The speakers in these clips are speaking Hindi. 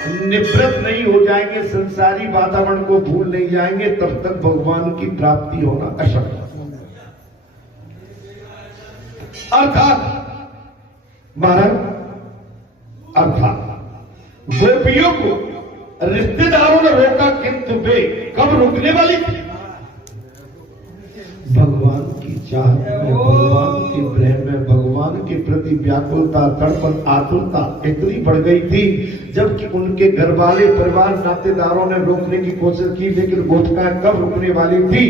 निवृत्त नहीं हो जाएंगे, संसारी वातावरण को भूल नहीं जाएंगे, तब तक भगवान की प्राप्ति होना असंभव। अर्थात महाराज, अर्थात गोपियों को रिश्तेदारों ने रोका, किंतु वे कब रुकने वाली थी? भगवान की चाहत में, भगवान के प्रेम में, भगवान के प्रति व्याकुलता, तड़पन, आतुरता इतनी बढ़ गई थी, जबकि उनके घर वाले, परिवार, नातेदारों ने रोकने की कोशिश की, लेकिन गोपिकाएं कब रुकने वाली थी?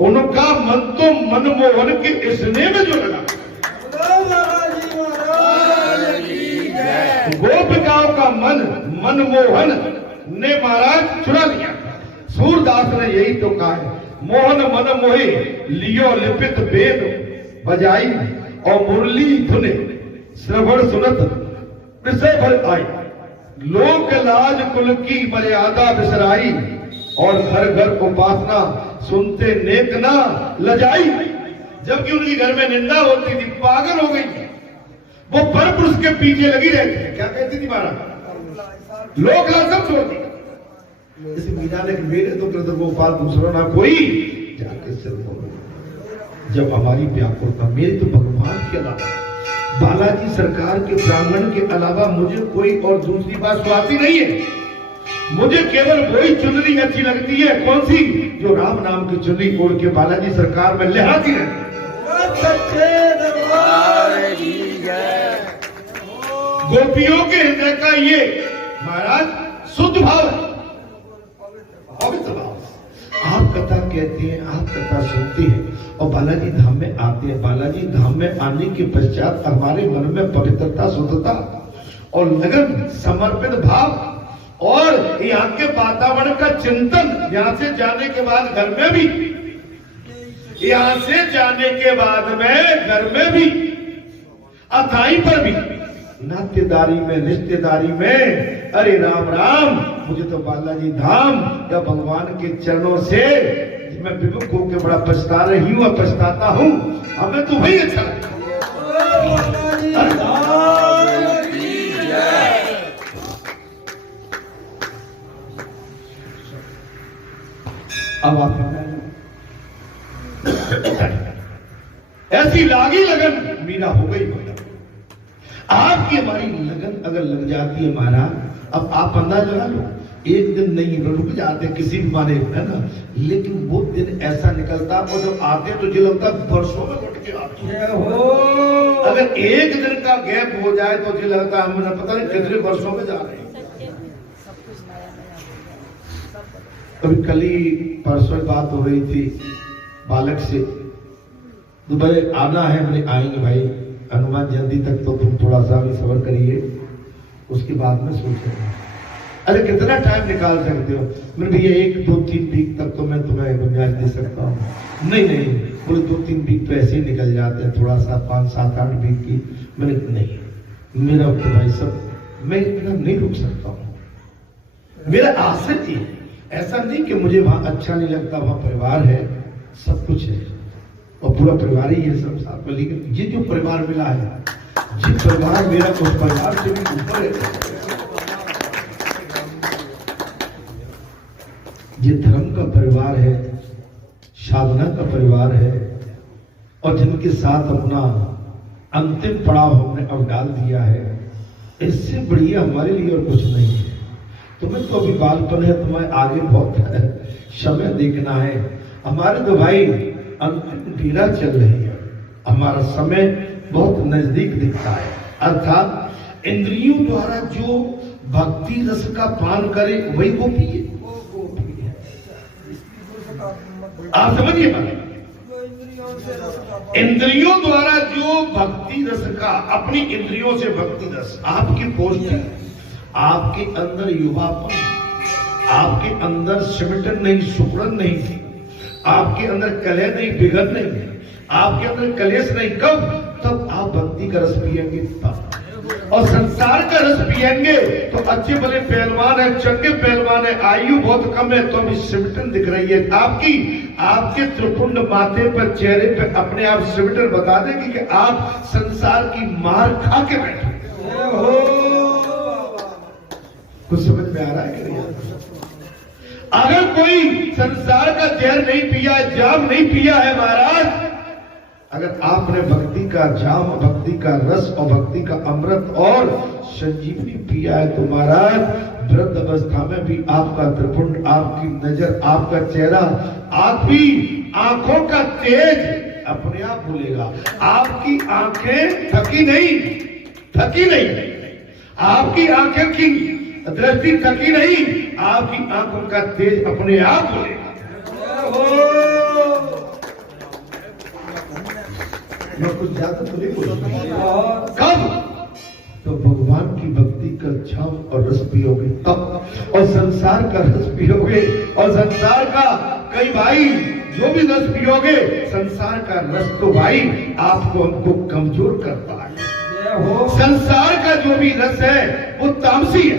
उनका मन तो मनमोहन के स्नेह में जो लगा। गोपिकाओं का मन मनमोहन ने महाराज चुरा लिया। सूरदास ने यही तो कहा है, मोहन मन मोहे लियो लिपित वेद बजाई, और मुरली धुने श्रवण सुनत विषय भर आई। लोक लाज कुल की मर्यादा बिसराई, और घर घर उपासना सुनते नेक ना लजाई। जबकि उनकी घर में निंदा होती थी, पागल हो गई थी, वो पर पुरुष के पीछे लगी रहती थी। क्या कहती थी महाराज? लोक लाज सब छोड़ दी। जैसे मीरा ने मेरे तो कृत गोपाल दूसरा ना कोई, जाके सिर बोलो। जब हमारी व्याकुलता, मेरे तो भगवान के अलावा, बालाजी सरकार के ब्राह्मण के अलावा मुझे कोई और दूसरी बात स्वाती नहीं है। मुझे केवल वही चुनरी अच्छी लगती है। कौन सी? जो राम नाम की चुनरी ओढ़ के बालाजी सरकार में लहराती रहती है। गोपियों के हृदय का ये महाराज शुद्ध भाव है, पवित्र भाव। आप कथा कहते हैं, आप कथा सुनते हैं और बालाजी धाम में आते हैं। बालाजी धाम में आने के पश्चात हमारे मन में पवित्रता, शुद्धता और लगन, समर्पित भाव, और यहाँ के वातावरण का चिंतन। यहाँ से जाने के बाद घर में भी, यहाँ से जाने के बाद में घर में भी, अथाई पर भी, नातेदारी में, रिश्तेदारी में, अरे राम राम, मुझे तो बालाजी धाम या भगवान के चरणों से मैं विमुख होकर बड़ा पछता रही हूँ और पछताता हूँ। हमें तो वही अच्छा लगता। अब आप ऐसी लागी लगन मीरा हो गई। आपकी हमारी लगन अगर लग जाती है महाराज, अब आप अंदाजा लगा लो, एक दिन नहीं रुक जाते किसी भी माने, है ना, लेकिन वो दिन ऐसा निकलता, और जब आते तो जो लगता वर्षों में लौट के आते हैं। अगर एक दिन का गैप हो जाए तो जो लगता हमें पता नहीं कितने वर्षों में जा रहे हैं। कभी कल ही परसों बात हो रही थी बालक से, तो भाई आना है, मैंने आएंगे भाई, हनुमान जयंती तक तो तुम थोड़ा सा भी सब्र करिए, उसके बाद में सोचेंगे। अरे कितना टाइम निकाल सकते हो? मैंने भैया 1-2-3 वीक तक तो मैं तुम्हें गुंजाइश दे सकता हूँ। नहीं नहीं, बोले 2-3 वीक तो ऐसे ही निकल जाते हैं, थोड़ा सा 5-7-8 वीक की। मैंने नहीं, मेरा तो भाई सब, मैं इतना नहीं रुक सकता हूँ। मेरा आश्रित ही, ऐसा नहीं कि मुझे वहां अच्छा नहीं लगता, वहां परिवार है, सब कुछ है और पूरा परिवार ही है सब साथ में, लेकिन ये जो परिवार मिला है, जिस परिवार मेरा उस परिवार से भी ऊपर है, ये धर्म का परिवार है, साधना का परिवार है, और जिनके साथ अपना अंतिम पड़ाव हमने अब डाल दिया है, इससे बढ़िया हमारे लिए और कुछ नहीं है। तुम्हें तो अभी बालपन है, तुम्हें आगे बहुत समय देखना है। हमारे तो भाई अंतिम पीड़ा चल रही है, हमारा समय बहुत नजदीक दिखता है। अर्थात इंद्रियों द्वारा जो भक्ति रस का पान करे वही गोपी है। आप समझिए बात, इंद्रियों द्वारा जो भक्ति रस का, अपनी इंद्रियों से भक्ति रस, आपकी पोष्टि, आपके अंदर युवापन, आपके अंदर सिमटन नहीं, सुकड़न नहीं, आपके अंदर कलह नहीं, बिगड़ नहीं, आपके अंदर कलेश नहीं। कब? तब आप भक्ति का रस पिएंगे तब। और संसार का रस पिएंगे तो अच्छे भले पहलवान है, चंगे पहलवान है, आयु बहुत कम है, तो अभी सिमटन दिख रही है आपकी, आपके त्रिपुंड माथे पर, चेहरे पर अपने आप सिमटन बता देगी कि आप संसार की मार खा के बैठे हो। कुछ समझ में आ रहा है कि नहीं? अगर कोई संसार का जहर नहीं पिया, जाम नहीं पिया है महाराज, अगर आपने भक्ति का जाम, भक्ति का रस और भक्ति का अमृत और संजीवनी पिया है तो महाराज वृद्ध अवस्था में भी आपका त्रिपुंड, आपकी नजर, आपका चेहरा, आपकी आंखों का तेज अपने आप भूलेगा। आपकी आंखें थकी नहीं, थकी नहीं, आपकी आंखें की दृष्टि थकी नहीं, आपकी आंखों का तेज अपने आप बोलेगा। मैं कुछ ज्यादा तो नहीं बोलूंगा। कब? तो भगवान की भक्ति का छाम और रस पियोगे तब, और संसार का रस पियोगे, और संसार का कई भाई जो भी रस पियोगे, संसार का रस तो भाई आपको हमको कमजोर करता है। संसार का जो भी रस है वो तामसी है,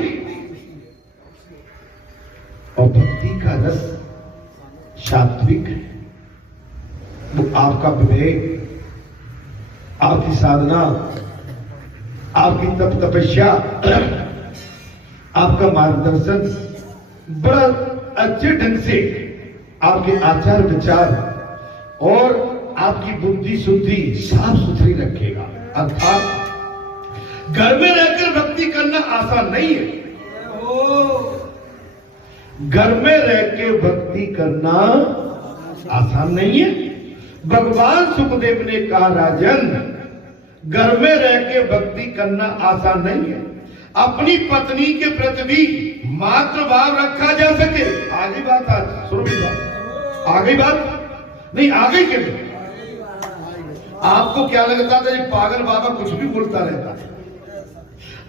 और भक्ति का रस सात्विक है। वो आपका विवेक, आपकी साधना, आपकी तप तपस्या, आपका मार्गदर्शन बड़ा अच्छे ढंग से, आपके आचार विचार और आपकी बुद्धि शुद्धि साफ सुथरी रखेगा। अर्थात घर में रहकर भक्ति करना आसान नहीं है। घर में रह के भक्ति करना आसान नहीं है। भगवान सुखदेव ने कहा, राजन घर में रह के भक्ति करना आसान नहीं है। अपनी पत्नी के प्रति भी मातृ भाव रखा जा सके। आगे बात, आज सुनो बात, आगे बात नहीं, आगे के लिए आपको क्या लगता था ये पागल बाबा कुछ भी बोलता रहता है।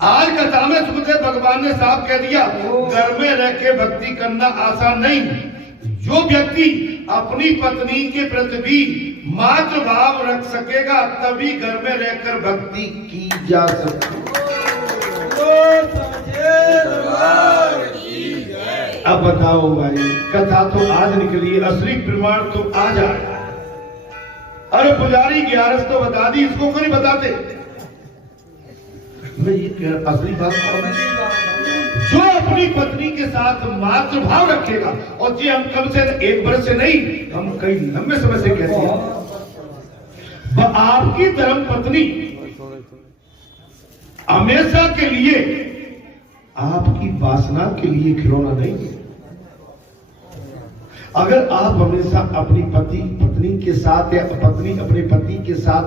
आज कथा में सुखदेव भगवान ने साफ कह दिया, घर में रह के भक्ति करना आसान नहीं। जो व्यक्ति अपनी पत्नी के प्रति भी मातृ भाव रख सकेगा तभी घर में रहकर भक्ति की जा सकती। अब बताओ भाई, कथा तो आज निकली, असली प्रमाण तो आज आया। अरे पुजारी ग्यारस तो बता दी, इसको क्यों नहीं बताते? मैं ये असली बात जो अपनी पत्नी के साथ मातृभाव रखेगा, और जी हम कम से एक वर्ष से नहीं, हम कई लंबे समय से कहते हैं, आपकी धर्म पत्नी हमेशा के लिए आपकी वासना के लिए खिलौना नहीं है। अगर आप हमेशा अपनी पत्नी के साथ या पत्नी अपने पति के साथ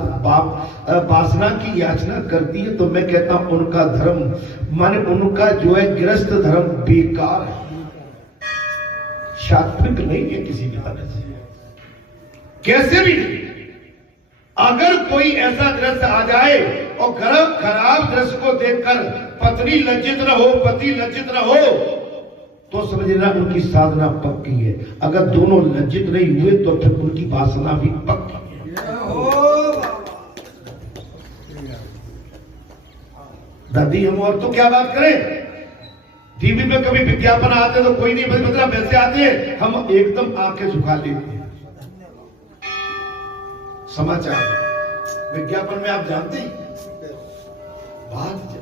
वासना की याचना करती है तो मैं कहता हूं उनका धर्म, माने उनका जो है गृहस्थ धर्म बेकार है, सात्विक नहीं है किसी भी तरह से, कैसे भी नहीं। अगर कोई ऐसा दृश्य आ जाए और खराब दृश्य को देखकर पत्नी लज्जित न हो, पति लज्जित न हो, तो समझना उनकी साधना पक्की है। अगर दोनों लज्जित नहीं हुए तो फिर उनकी वासना भी पक्की है। दादी हम और तो क्या बात करें, टीवी में कभी विज्ञापन आते तो कोई नहीं, मतलब वैसे आते हैं हम एकदम आंखें झुका लेते हैं। समाचार विज्ञापन में आप जानते हैं बात,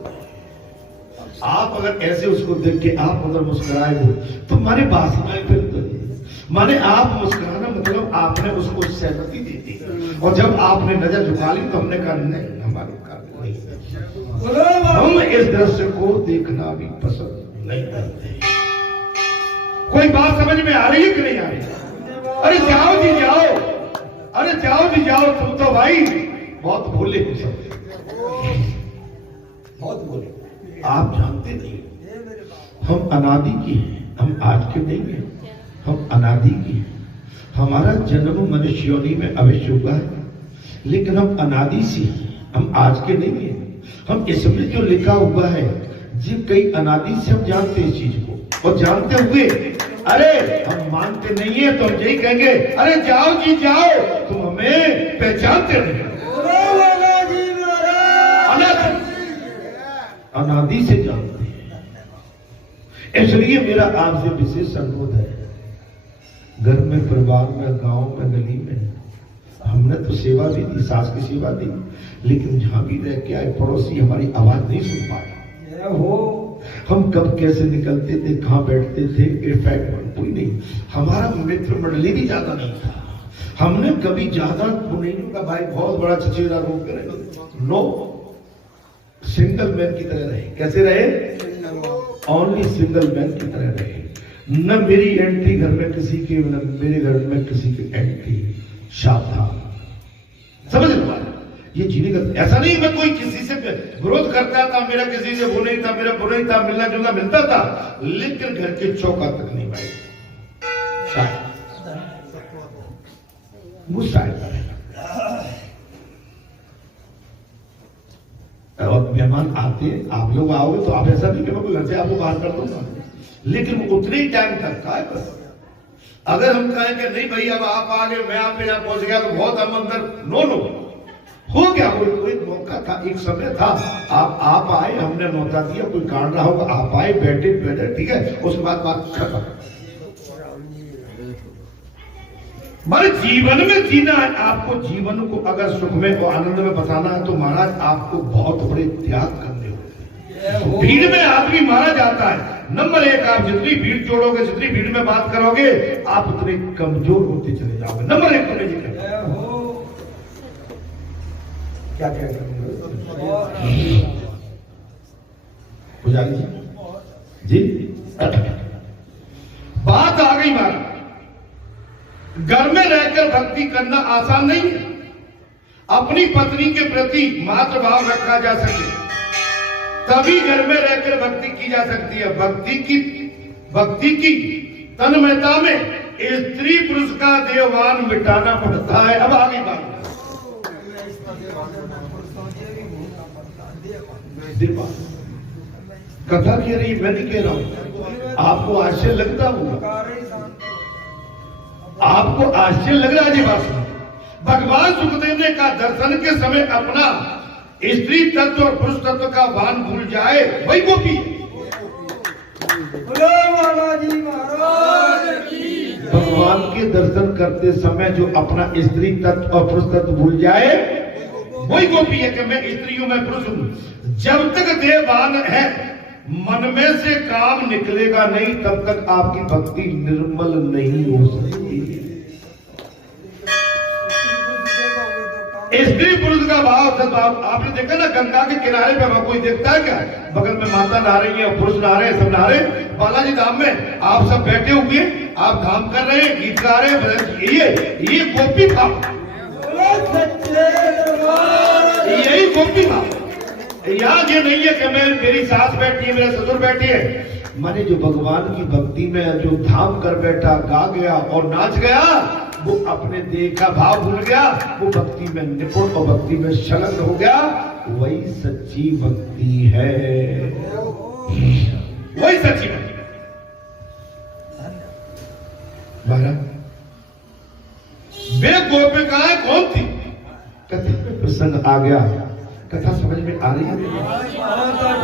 आप अगर ऐसे उसको देख के आप अगर मुस्कुराए हो तो माने वासनाएं फिर तो माने आप मुस्कुराना मतलब आपने उसको सहमति दी थी, और जब आपने नजर झुका ली तो हमने कहा नहीं, हमारे काम नहीं, हम इस दृश्य को देखना भी पसंद नहीं करते। कोई बात समझ में आ रही है कि नहीं आ रही? अरे जाओ जी जाओ, अरे जाओ जी जाओ, तुम तो भाई बहुत भोले हो सब, बहुत भोले। आप जानते नहीं हम अनादि की हैं, हम आज के नहीं हैं, हम अनादि की हैं। हमारा जन्म मनुष्य योनि में अवश्य हुआ है, लेकिन हम अनादि से हैं, हम आज के नहीं हैं। हम इसमें जो लिखा हुआ है जी, कई अनादि से हम जानते हैं इस चीज को, और जानते हुए अरे हम मानते नहीं है तो हम यही कहेंगे अरे जाओ जी जाओ, तुम हमें पहचानते नहीं। अनादि से जानते हैं। इसलिए मेरा आपसे विशेष अनुरोध है, घर में, परिवार में, गांव में, गली में हमने तो सेवा भी दी, सास की सेवा दी, लेकिन जहां भी रह के आए पड़ोसी हमारी आवाज नहीं सुन पाया हो। हम कब कैसे निकलते थे, कहाँ बैठते थे, इफेक्ट कोई नहीं। हमारा मित्र मंडली भी ज्यादा नहीं था, हमने कभी ज्यादा नहीं का भाई बहुत बड़ा चचेरा रूप करे, नो, सिंगल मैन की तरह रहे। कैसे रहे? ओनली सिंगल मैन की तरह रहे। न मेरी एंट्री घर में किसी की, न मेरे घर में किसी की एंट्री, सावधान। समझ लो, ये जीने का ऐसा नहीं मैं कोई किसी से विरोध करता था, मेरा किसी से वो नहीं था, मेरा वो नहीं था, मिलना जुलना मिलता था, लेकिन घर के चौका तक नहीं भाई, गुस्सा और मेहमान आते, आप लोग आओगे तो आप ऐसा नहीं कि मैं घर से आपको बाहर कर दूंगा, लेकिन उतने ही टाइम तक का है बस। अगर हम कहें कि नहीं भाई अब आप आ गए, मैं आप पे पहुंच गया तो बहुत हम अंदर, नो नो, हो गया। कोई मौका था, एक समय था, आप आए, हमने न्योता दिया, कोई कारण रहा होगा, आप आए, बैठे बैठे, ठीक है, उसके बाद बात खत्म। हमारे जीवन में जीना है, आपको जीवन को अगर सुख में और आनंद में बसाना है तो महाराज आपको बहुत बड़े त्याग करने होते हैं। भीड़ में आदमी मारा जाता है। नंबर एक, आप जितनी भीड़ जोड़ोगे, जितनी भीड़ में बात करोगे, आप उतने कमजोर होते चले जाओगे। नंबर एक तो मैं ये कहता हूं, क्या पुजारी जी, बात आ गई महाराज, घर में रहकर भक्ति करना आसान नहीं है। अपनी पत्नी के प्रति मातृभाव रखा जा सके तभी घर में रहकर भक्ति की जा सकती है। भक्ति की तन्मयता में स्त्री पुरुष का देववान मिटाना पड़ता है। अब आगे बात, कथा कह रही, मैं नहीं कह रहा हूं, आपको आश्चर्य लगता होगा, आपको आश्चर्य लग रहा है जी बात। भगवान सुखदेव ने कहा दर्शन के समय अपना स्त्री तत्व और पुरुष तत्व का भान भूल जाए वही गोपी। भगवान के दर्शन करते समय जो अपना स्त्री तत्व और पुरुष तत्व भूल जाए वही गोपी है कि मैं स्त्री हूं, मैं पुरुष हूं। जब तक देहभान है, मन में से काम निकलेगा नहीं, तब तक आपकी भक्ति निर्मल नहीं हो सकती। स्त्री पुरुष का भाव, सद्भाव, आपने देखा ना गंगा के किनारे पे कोई देखता है क्या? बगल में माता नहा रही है, पुरुष नहा रहे हैं, सब नहा रहे हैं। बालाजी धाम में आप सब बैठे हुए, आप धाम कर रहे हैं, गीत गा रहे हैं, ये गोपी भाव, यही गोपी भाव। याद ये नहीं है कि मेरी सास बैठी है, मेरे ससुर बैठी है, माने जो भगवान की भक्ति में जो धाम कर बैठा, गा गया और नाच गया, वो अपने देह का भाव भूल गया, वो भक्ति में निपुण और भक्ति में संलग्न हो गया, वही सच्ची भक्ति है, वही सच्ची भक्ति। महाराज वे गोपिकाएं कौन थी? कथा में प्रसंग आ गया, कथा समझ में आ रही है?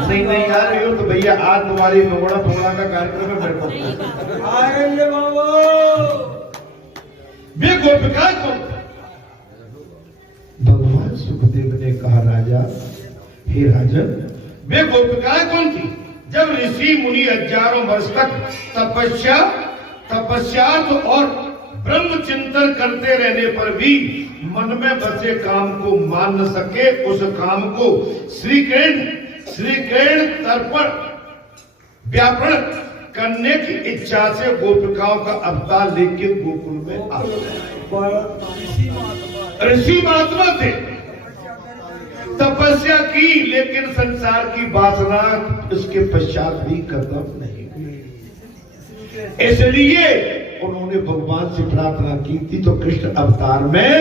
नहीं आ रही हो तो भैया आज तुम्हारी मोड़ा फोड़ा का कार्यक्रम है, मेरे को आ रही है बाबा। वे गोपिकाएं कौन? भगवान सुखदेव ने कहा राजा, हे राजन, वे गोपिकाएं कौन थी? जब ऋषि मुनि हजारों वर्ष तक तपस्या और ब्रह्म चिंतन करते रहने पर भी मन में बसे काम को मान न सके, उस काम को श्री किरण तर्पण व्यापण करने की इच्छा से गोपिकाओं का अवतार लेके गोकुल में आ गए। ऋषि महात्मा थे, तपस्या की, लेकिन संसार की वासना इसके पश्चात भी खत्म नहीं हुई। इसलिए उन्होंने भगवान से प्रार्थना की थी, तो कृष्ण अवतार में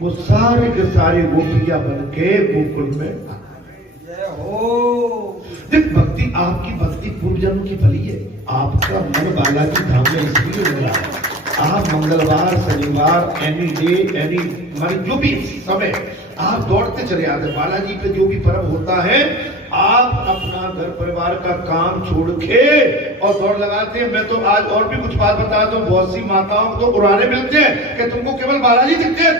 वो सारे के सारे गोपियां बन के गोकुल में भक्ति, आपकी भक्ति पूर्व जन्म की फली है। आपका मन बालाजी धाम में इसलिए हो रहा है। आप मंगलवार, शनिवार, एनी डे, एनी मानी जो भी समय आप दौड़ते चले आते। बालाजी पे जो भी पर्व होता है, आप अपना घर परिवार का काम छोड़ के और दौड़ लगाते हैं। मैं तो आज और भी कुछ बात बताता हूँ, बहुत सी माताओं को तो उड़ाने मिलते हैं कि तुमको केवल बालाजी दिखते हैं।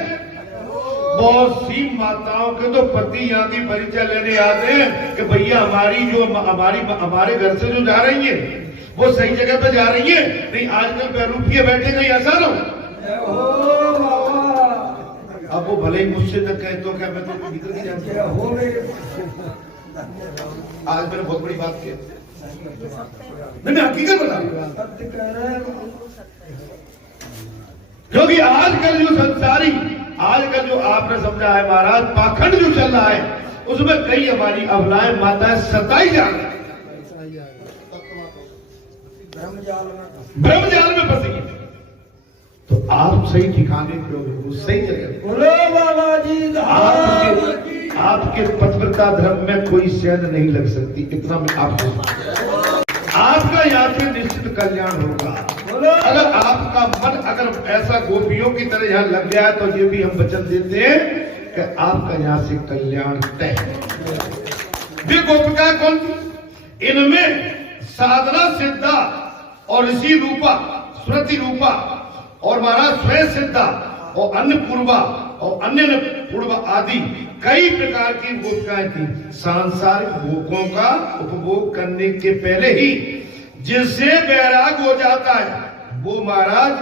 बहुत सी माताओं के तो पति यहाँ की परिचय लेने आते हैं कि भैया हमारे घर से जो जा रही है वो सही जगह पे जा रही है, नहीं आजकल पैरूपिए बैठे गई ऐसा ना। अब वो भले ही मुझसे तक कहे तो क्या मैं तो भीतर की आज मैंने बहुत बड़ी बात की, मैं हकीकत बता रहा हूं। क्योंकि आजकल जो संसारी, आजकल जो आपने समझा है महाराज पाखंड जो चल रहा है, उसमें कई हमारी अबलाएं माताएं सताई जा रही, ब्रह्मजाल में फंसी। तो आप सही ठिकाने पे हो, सही जगह। बोलो बाबा जी, आपके पतिव्रता धर्म में कोई सेंध नहीं लग सकती, इतना मैं आपको, आपका यहाँ से निश्चित कल्याण होगा। अगर आपका मन अगर ऐसा गोपियों की तरह यहाँ लग गया तो ये भी हम वचन देते हैं कि आपका यहाँ से कल्याण तय है। वे गोपिका कौन थी? इनमें साधना सिद्धा और ऋषि रूपा, श्रुति रूपा और महाराज स्वयं सिद्धा और अन्नपूर्वा और अन्य पूर्वा आदि कई प्रकार की गोपिकाएं थी। सांसारिक भोगों का उपभोग करने के पहले ही जिससे वैराग हो जाता है वो महाराज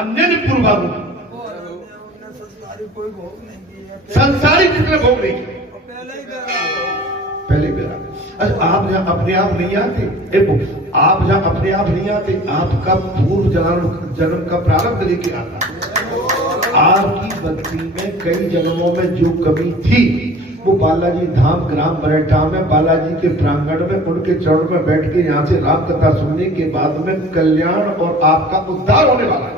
अन्य पूर्वा संसारिक जितने भोग नहीं पहले वैराग। अच्छा आप जहाँ अपने आप नहीं आते, आप जहाँ अपने आप नहीं आते, आपका पूर्व जन्म का प्रारब्ध लेके आता। आपकी भक्ति में कई जन्मों में जो कमी थी वो बालाजी धाम ग्राम बरेटा में बालाजी के प्रांगण में उनके चरण में बैठ के यहाँ से राम कथा सुनने के बाद में कल्याण और आपका उद्धार होने वाला है।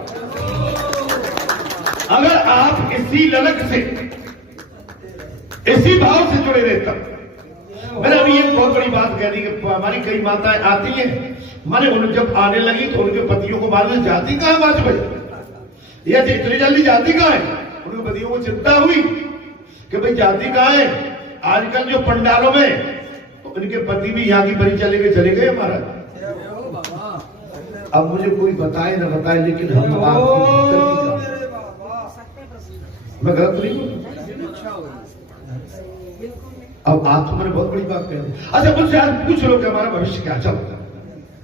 अगर आप इसी ललक से, इसी भाव से जुड़े रहे तब। मैंने अभी एक बहुत बड़ी बात कह दी कि हमारी कई माताएं आती हैं, माने उन जब आने लगी तो उनके पतियों को मालूम जाती कहाँ 5 बजे, या इतनी जल्दी जाती कहाँ है। उनके पतियों को चिंता हुई कि भाई जाती कहाँ है। आजकल जो पंडालों में तो उनके पति भी यहाँ की परिचय लेके चले गए हमारा। अब मुझे कोई बताए ना बताए, लेकिन हम मैं गलत नहीं हूँ। अब आप तो मैंने बहुत बड़ी बात कह दी। अच्छा मुझसे आज पूछ लो कि हमारा भविष्य क्या चल रहा है,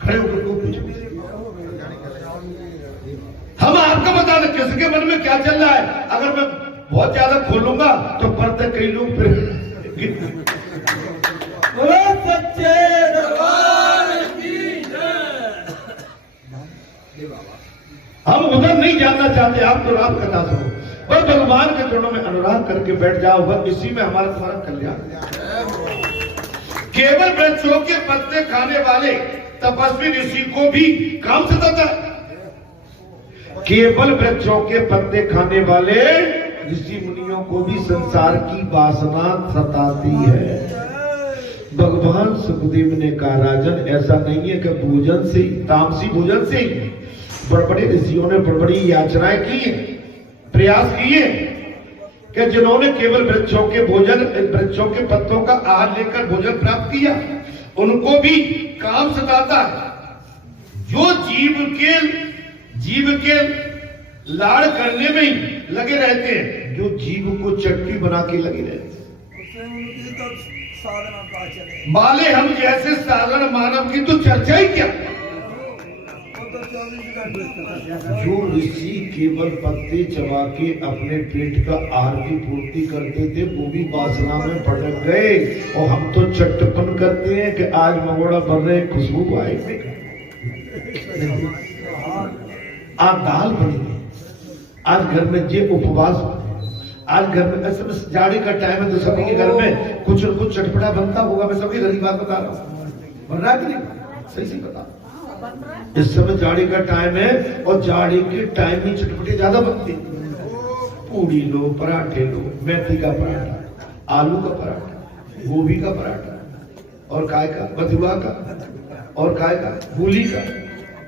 खड़े होकर को पूछो। हम आपको बता दें किसके मन में क्या चल रहा है। अगर मैं बहुत ज्यादा खोलूंगा तो पढ़ते कई लोग फिर सच्चे दरबार की जय। हम उधर नहीं जानना चाहते, आप तो राम कथा सुनो, पर भगवान के चरणों में अनुराग करके बैठ जाओ, बस इसी में हमारा तुम्हारा कल्याण। केवल वृक्षों के पत्ते खाने वाले तपस्वी ऋषि को भी काम सताता है। केवल वृक्षों के पत्ते खाने वाले ऋषि मुनियों को भी संसार की वासना सताती है। भगवान सुखदेव ने कहा राजन ऐसा नहीं है कि भोजन से, तामसी भोजन से बड़बड़े ऋषियों ने बड़बड़ी याचनाएं की है, प्रयास किए कि जिन्होंने केवल वृक्षों के भोजन, वृक्षों के पत्तों का आहार लेकर भोजन प्राप्त किया, उनको भी काम सताता है। जो जीव के लाड़ करने में ही लगे रहते हैं, जो जीव को चटनी बना के लगे रहते हैं, बाले हम जैसे साधारण मानव की तो चर्चा ही क्या। जो ऋषि केवल पत्ते चबा के अपने पेट का आहार की पूर्ति करते थे वो भी वासना में भटक गए, और हम तो चट्टपन करते हैं कि आज मंगोड़ा बन रहे खुशबू आए, आज दाल बनी, आज घर में जे उपवास, आज घर में ऐसे जाड़े का टाइम है तो सभी के घर में कुछ न कुछ चटपटा बनता होगा। मैं सबकी घर की बात बता रहा हूँ, बन रहा है कि नहीं, सही से बता। इस समय जाड़े का टाइम है और जाड़े के टाइम में चटपटे ज्यादा बनते, पूड़ी लो, पराठे लो, मेथी का पराठा, आलू का पराठा, गोभी का पराठा, और काय का, बथुआ का, और काय का, मूली का,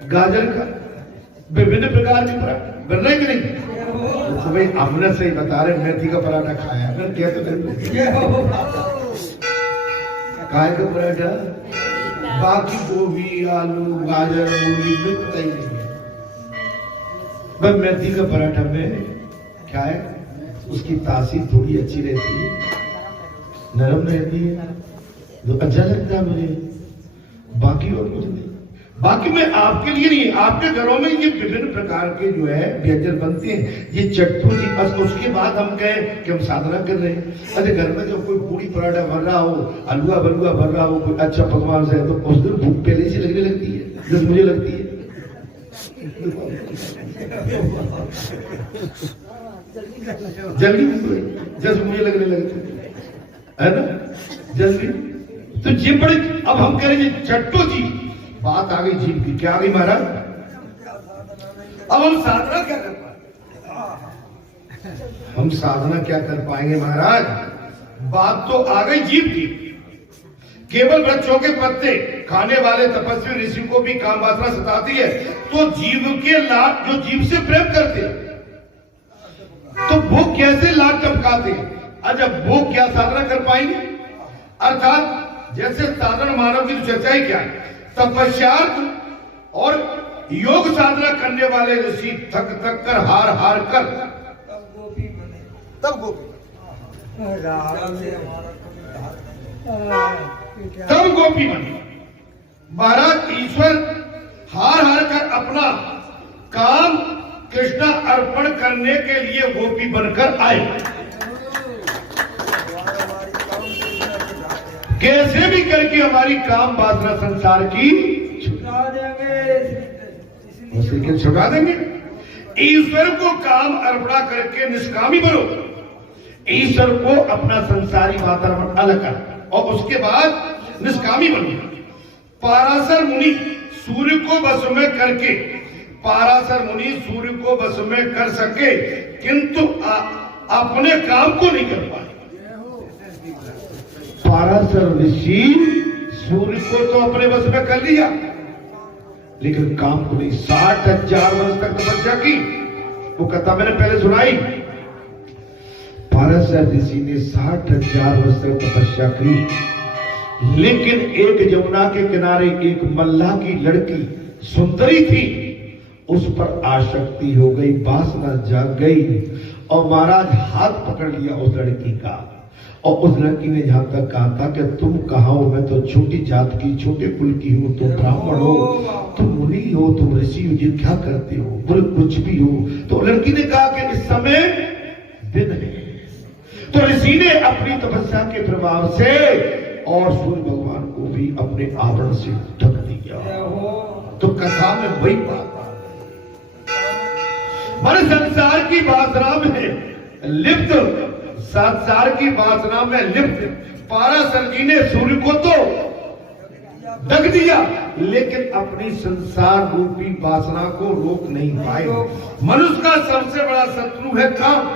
गाजर का, विभिन्न प्रकार के पराठे बन रहे कि नहीं। तो भाई हमने सही बता रहे, मेथी का पराठा खाया, काय का पराठा, बाकी गोभी, आलू, गाजर, मूली में पता ही नहीं है। बस मेथी का पराठा में क्या है, उसकी तासीर थोड़ी अच्छी रहती है, नरम रहती है, जो अच्छा लगता है मुझे, बाकी और कुछ नहीं। बाकी मैं आपके लिए नहीं, आपके घरों में ये विभिन्न प्रकार के जो है व्यंजन बनते हैं, ये चट्टू जी। बस उसके बाद हम कहें कि हम साधना कर रहे हैं। अरे घर में जब कोई पूरी पराठा बन रहा हो, हलवा बलुआ बन रहा हो, कोई अच्छा पकवान से, तो उस दिन भूख पहले से लगने लगती है, जैसे मुझे लगती है। जल्दी जैसे मुझे लगने लगती है ना, जल्दी। तो ये बड़े, अब हम कह रहे हैं चट्टू जी, बात आ गई जीव की। क्या आ गई महाराज? अब हम साधना क्या कर पाएंगे? हम साधना क्या कर पाएंगे महाराज? बात तो आ गई जीव की। केवल वृक्षों के पत्ते खाने वाले तपस्वी ऋषि को भी काम वासना सताती है, तो जीव के लाड जो जीव से प्रेम करते हैं, तो वो कैसे लाड टपकाते हैं? अच्छा, वो क्या साधना कर पाएंगे? अर्थात जैसे साधारण मानव की चर्चा ही क्या है, तपस्या और योग साधना करने वाले ऋषि थक थक कर, हार हार कर तब गोपी बने। महाराज ईश्वर हार हार कर अपना काम कृष्ण अर्पण करने के लिए गोपी बनकर आए। कैसे भी करके हमारी काम वासना संसार की छुड़ा देंगे, छुड़ा देंगे। ईश्वर को काम अर्पणा करके निष्कामी बनो, ईश्वर को अपना संसारी वातावरण अलग कर और उसके बाद निष्कामी बनो। पाराशर मुनि सूर्य को वश में करके, पाराशर मुनि सूर्य को वश में कर सके, किंतु अपने काम को नहीं कर पाए। पाराशर ऋषि सूर्य को तो अपने वश में कर लिया, लेकिन काम को नहीं। 60,000 वर्ष तक तपस्या की, वो कथा मैंने पहले सुनाई। पाराशर ऋषि ने 60,000 वर्ष तक तपस्या की, लेकिन एक यमुना के किनारे एक मल्लाह की लड़की सुंदरी थी, उस पर आसक्ति हो गई, वासना जाग गई और महाराज हाथ पकड़ लिया उस लड़की का। और उस लड़की ने जहां तक कहा था कि तुम कहाँ हो, मैं तो छोटी जात की, छोटे कुल की हूँ, तुम ब्राह्मण हो, तुम मुनि हो, तुम ऋषि हो, ये क्या करते हो, बोले कुछ भी हो। तो लड़की ने कहा कि इस समय दिन है। तो ऋषि ने अपनी तपस्या के प्रभाव से और सूर्य भगवान को भी अपने आवरण से ढक दिया। तो कथा में वही बात, हमारे संसार की वासना में लिप्त, संसार की वासना में लिप्त पाराशर जी ने सूर्य को तो ढक दिया, लेकिन अपनी संसार रूपी वासना को रोक नहीं पाए। मनुष्य का सबसे बड़ा शत्रु है काम।